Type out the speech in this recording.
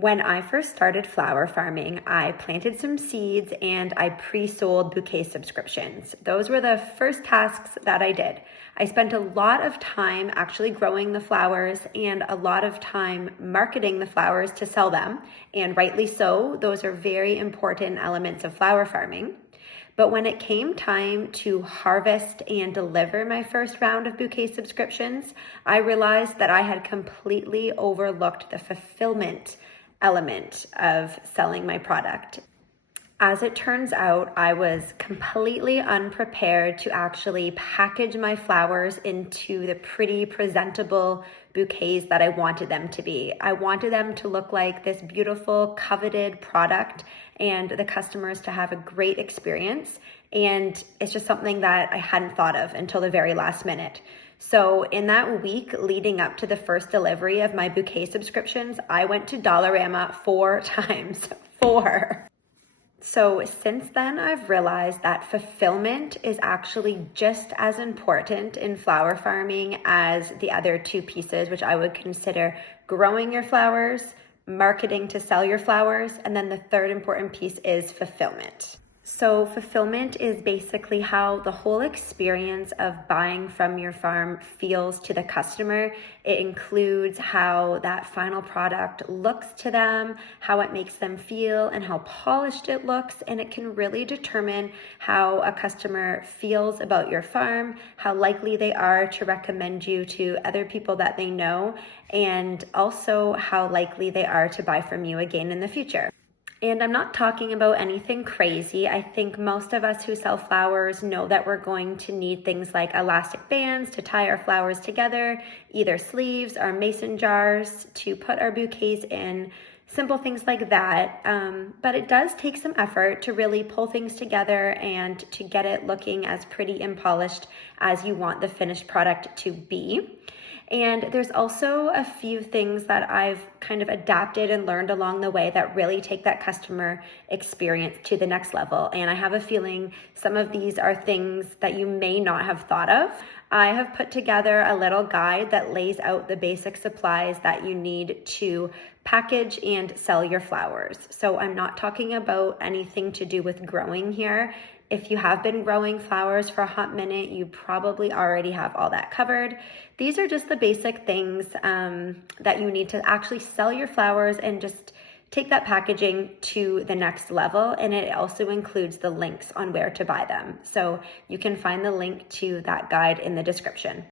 When I first started flower farming, I planted some seeds and I pre-sold bouquet subscriptions. Those were the first tasks that I did. I spent a lot of time actually growing the flowers and a lot of time marketing the flowers to sell them. And rightly so, those are very important elements of flower farming. But when it came time to harvest and deliver my first round of bouquet subscriptions, I realized that I had completely overlooked the fulfillment element of selling my product. As it turns out, I was completely unprepared to actually package my flowers into the pretty presentable bouquets that I wanted them to be. I wanted them to look like this beautiful, coveted product and the customers to have a great experience. And it's just something that I hadn't thought of until the very last minute. So in that week leading up to the first delivery of my bouquet subscriptions, I went to Dollarama 4 times. 4. So since then, I've realized that fulfillment is actually just as important in flower farming as the other two pieces, which I would consider growing your flowers, marketing to sell your flowers, and then the third important piece is fulfillment. So fulfillment is basically how the whole experience of buying from your farm feels to the customer. It includes how that final product looks to them, how it makes them feel, and how polished it looks. And it can really determine how a customer feels about your farm, how likely they are to recommend you to other people that they know, and also how likely they are to buy from you again in the future. And I'm not talking about anything crazy. I think most of us who sell flowers know that we're going to need things like elastic bands to tie our flowers together, either sleeves or mason jars to put our bouquets in, simple things like that. But it does take some effort to really pull things together and to get it looking as pretty and polished as you want the finished product to be. And there's also a few things that I've kind of adapted and learned along the way that really take that customer experience to the next level. And I have a feeling some of these are things that you may not have thought of. I have put together a little guide that lays out the basic supplies that you need to package and sell your flowers. So I'm not talking about anything to do with growing here. If you have been growing flowers for a hot minute, you probably already have all that covered. These are just the basic things that you need to actually sell your flowers and just take that packaging to the next level. And it also includes the links on where to buy them. So you can find the link to that guide in the description.